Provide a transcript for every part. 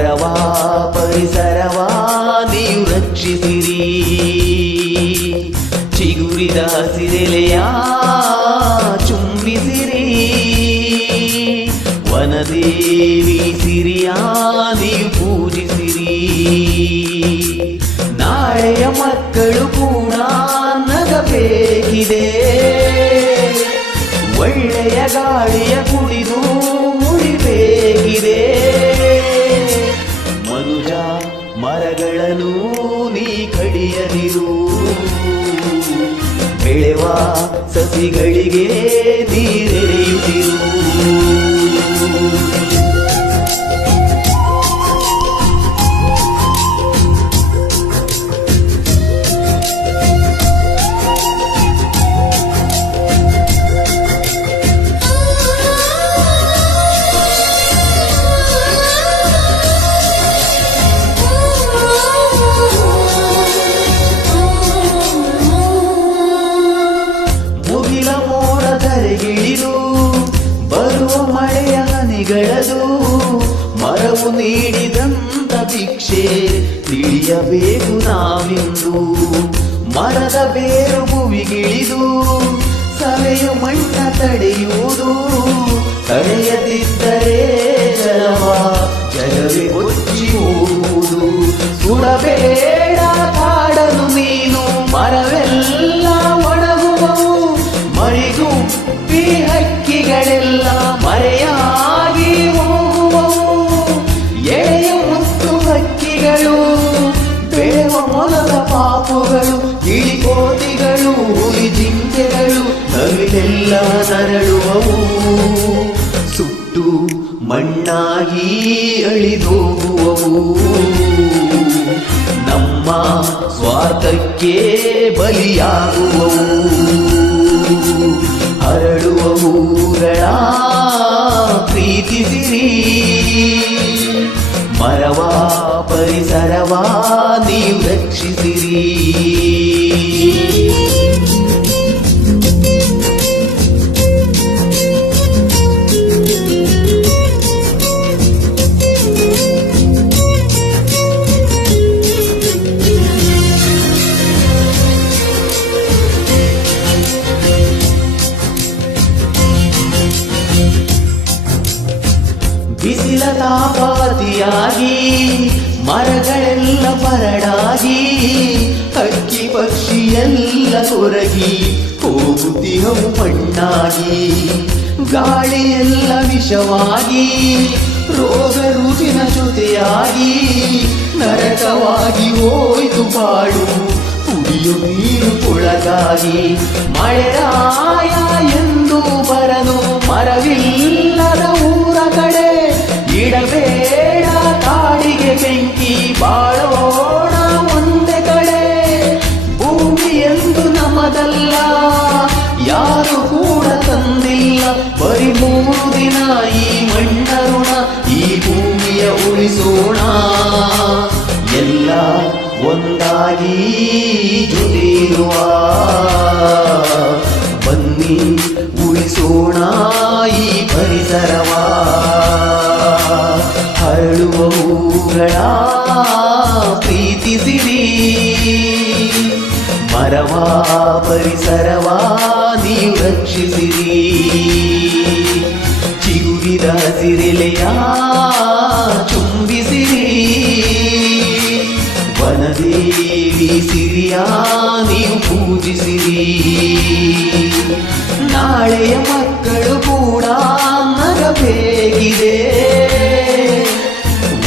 ಮರವ ಪರಿಸರವ ನೀವು ರಕ್ಷಿಸಿರಿ. ಚಿಗುರಿದ ಹಸಿರೆಲೆಯ ಚುಂಬಿಸಿರಿ. ವನದೇವಿ ಸಿರಿಯ ನೀವು ಪೂಜಿಸಿರಿ. ನಾಳೆಯ ಮಕ್ಕಳು ಕೂಡ ನಗಬೇಕಿದೆ. ಒಳ್ಳೆಯ ಗಾಳಿಯ ಕುಡಿದು ಮುಡಿಬೇಕಿದೆ. ಮನುಜ ಮರಗಳನ್ನು ನೀ ಕಡಿಯದಿರು. ಬೆಳೆವ ಸಸಿಗಳಿಗೆ ನೀರೆರೆಯುತ್ತಿರು. ಬರುವ ಮಳೆಯ ಹನಿಗಳದು ಮರವು ನೀಡಿದಂತ ಭಿಕ್ಷೆ ತಿಳಿಯಬೇಕು ನಾವಿಂದು. ಮರದ ಬೇರು ಭುವಿಗಿಳಿದು ಸವೆಯು ಮಣ್ಣ ತಡೆಯುವುದು. ತಡೆಯದಿದ್ದರೆ ಜಲವೇ ಕೊಚ್ಚಿ ಹೋಗುವುದು. ಸುಡಬೇಡ ಕಾಡನು ನೀನು, ಮರವೆಲ್ಲ ಒಣಗುವವು. ಮರಿಗುಪ್ಪಿ ಹಕ್ಕಿಗಳೆಲ್ಲ ಮರೆಯಾಗಿ ಹೋಗುವವು. ಎಳೆಯ ಮುತ್ತು ಹಕ್ಕಿಗಳು, ಬೆಳೆವ ಮೊಲದ ಪಾಪುಗಳು, ಗಿಳಿಕೋತಿಗಳು, ಹುಲಿ ಜಿಂಕೆಗಳು ನವಿಲೆಲ್ಲ ನರಳುವವು. ಸುಟ್ಟು ಮಣ್ಣಾಗಿ ಅಳಿದೋಗುವವು. ನಮ್ಮ ಸ್ವಾರ್ಥಕ್ಕೆ ಬಲಿಯಾಗುವವು. ಹರಡುವ ಹೂಗಳ ಪ್ರೀತಿಸಿರಿ. ಮರವ ಪರಿಸರವ ನೀವು ರಕ್ಷಿಸಿರಿ. ಬಿಸಿಲ ತಾಪಾತಿಯಾಗಿ ಮರಗಳೆಲ್ಲ ಬರಡಾಗಿ ಹಕ್ಕಿ ಪಕ್ಷಿಯೆಲ್ಲ ಕೊರಗಿ ಹೋಗುತ್ತಿಹವು ಮಣ್ಣಾಗಿ. ಗಾಳಿಯೆಲ್ಲ ವಿಷವಾಗಿ ರೋಗ ರುಜಿನ ಜೊತೆಯಾಗಿ ನರಕವಾಗಿ ಹೋಯ್ತು ಬಾಳು ಕುಡಿಯು ನೀರು ಕೊಳಗಾಗಿ. ಮಳೆರಾಯ ಎಂದು ಬರನು ಮರವಿಲ್ಲದ ಊರ ಕಡೆ. ಇಡಬೇಡ ಕಾಡಿಗೆ ಬೆಂಕಿ, ಬಾಳೋಣ ಒಂದೇ ಕಡೆ. ಭೂಮಿ ಎಂದು ನಮ್ಮದಲ್ಲ, ಯಾರು ಕೂಡ ತಂದಿಲ್ಲ. ಬರೀ 3 ದಿನ ಈ ಮಣ್ಣ ಋಣ, ಈ ಭೂಮಿಯ ಉಳಿಸೋಣ. ಎಲ್ಲ ಒಂದಾಗಿ ಜೊತೆಯಿರುವ ಬನ್ನಿ ಉಳಿಸೋಣ ಈ ಪರಿಸರವ. ಹರಡುವ ಹೂಗಳ ಪ್ರೀತಿಸಿರಿ. ಮರವ ಪರಿಸರವ ನೀವು ರಕ್ಷಿಸಿರಿ. ಚಿಗುರಿದ ಹಸಿರೆಲೆಯ ಚುಂಬಿಸಿರಿ. ವನದೇವಿ ಸಿರಿಯ ನೀವು ಪೂಜಿಸಿರಿ. ನಾಳೆಯ ಮಕ್ಕಳು ಕೂಡ ನಗಬೇಕಿದೆ.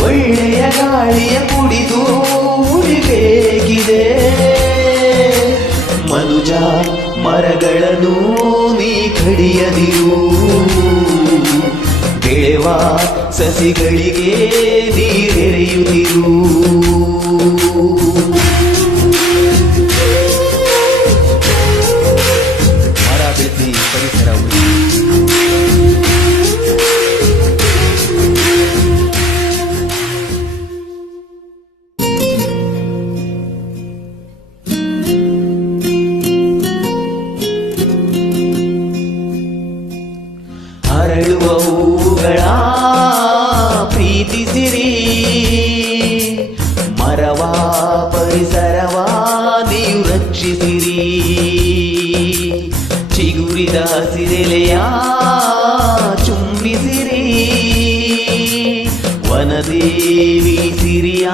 ಒಳ್ಳೆಯ ಗಾಳಿಯ ಕುಡಿದು ಉಳಿಬೇಕಿದೆ. ಮನುಜ ಮರಗಳನ್ನು ನೀ ಕಡಿಯದಿರು. ಬೆಳೆವ ಸಸಿಗಳಿಗೆ ನೀರೆರೆಯುತ್ತಿರು. ಮರ ಬೆಳೆಸಿ ಪರಿಸರ ಹರಡುವ ಹೂಗಳ ಪ್ರೀತಿಸಿರಿ. ದೇವಿ ಸಿರಿಯ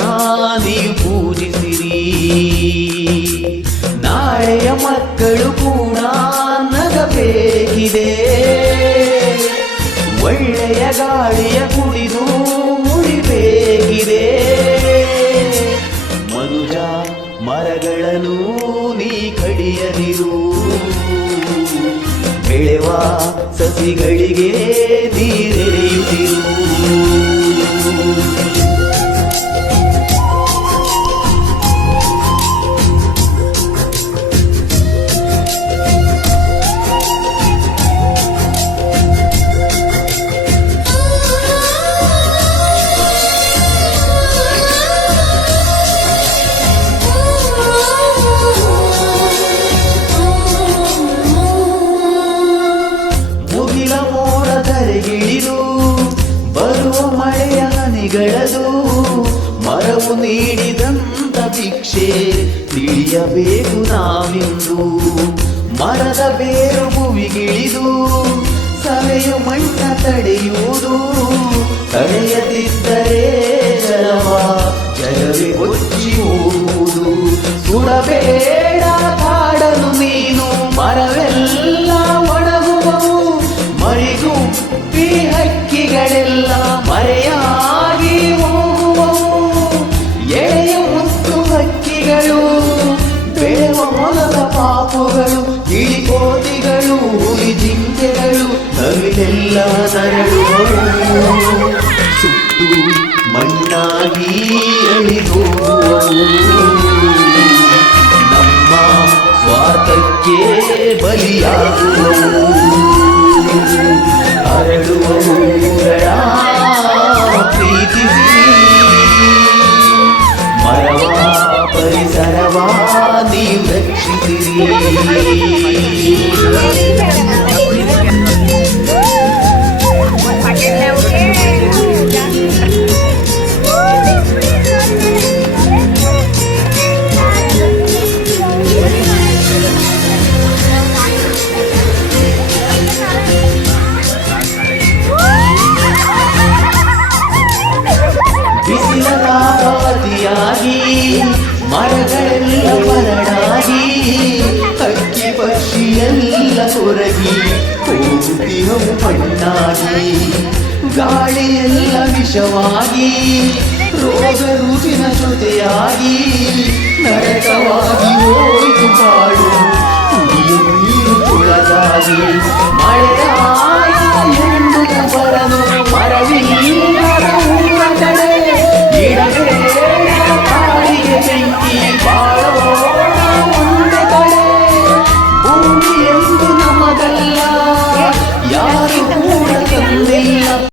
ನೀವು ಪೂಜಿಸಿರಿ. ನಾಳೆಯ ಮಕ್ಕಳು ಕೂಡ ನಗಬೇಕಿದೆ, ಒಳ್ಳೆಯ ಗಾಳಿಯ ಕುಡಿದು ಉಳಿಬೇಕಿದೆ. ಮನುಜ ಮರಗಳನ್ನು ನೀ ಕಡಿಯದಿರು, ಬೆಳೆವ ಸಸಿಗಳಿಗೆ ನೀರೆರೆಯುತ್ತಿರು. ಗಿಳಿದು ಬರುವ ಮಳೆಯ ಹನಿಗಳದು ಮರವು ನೀಡಿದಂತ ಭಿಕ್ಷೆ ತಿಳಿಯಬೇಕು ನಾವಿಂದು. ಮರದ ಬೇರು ಭುವಿಗಿಳಿದು ಸವೆಯು ಮಣ್ಣ ತಡೆಯುವುದು, ತಡೆಯದಿದ್ದರೆ ಜಲವೇ ಕೊಚ್ಚಿ ಹೋಗುವುದು. ಸುಡಬೇಡ ಕಾಡಲು ನೀನು, ಮರವೆಲ್ಲ ಒಣಗುವವು, ಮರಿಗುಪ್ಪಿ ಹಕ್ಕಿಗಳೆಲ್ಲ ಮರೆಯಾಗಿ ಹೋಗುವವು. ಎಳೆಯ ಮುತ್ತು ಹಕ್ಕಿಗಳು, ಬೆಳೆವ ಮೊಲದ ಪಾಪುಗಳು, ಗಿಳಿಕೋತಿಗಳು, ಹುಲಿ ಜಿಂಕೆಗಳು, ನವಿಲೆಲ್ಲ ನರಳುವವು. ಸುಟ್ಟು ಮಣ್ಣಾಗಿ ಅಳಿದೋಗುವವು. ನಮ್ಮ ಸ್ವಾರ್ಥಕ್ಕೆ ಬಲಿಯಾಗುವವು. ಹರಡುವವುಗಳ ಪ್ರೀತಿಸಿ, ಮರವ ಪರಿಸರವ ನೀವು ರಕ್ಷಿಸಿರಿ. ಬಿಸಿಲಾಗಿ ಮರಗಳೆಲ್ಲ ಮರಳಾಗಿ, ಹಕ್ಕಿ ಪಕ್ಷಿಯೆಲ್ಲ ಹೊರಗಿ ಹೋಗುತ್ತಿಹವು ಮಣ್ಣಾಗಿ. ಗಾಳಿಯೆಲ್ಲ ವಿಷವಾಗಿ, ರೋಗ ರುಜಿನ ಜೊತೆಯಾಗಿ, ನರಕವಾಗಿ ಹೋಯಿತು ಬಾಳು ಕುಡಿಯುವ ನೀರು ಕೊಳಗಾಗಿ. ಮಳೆ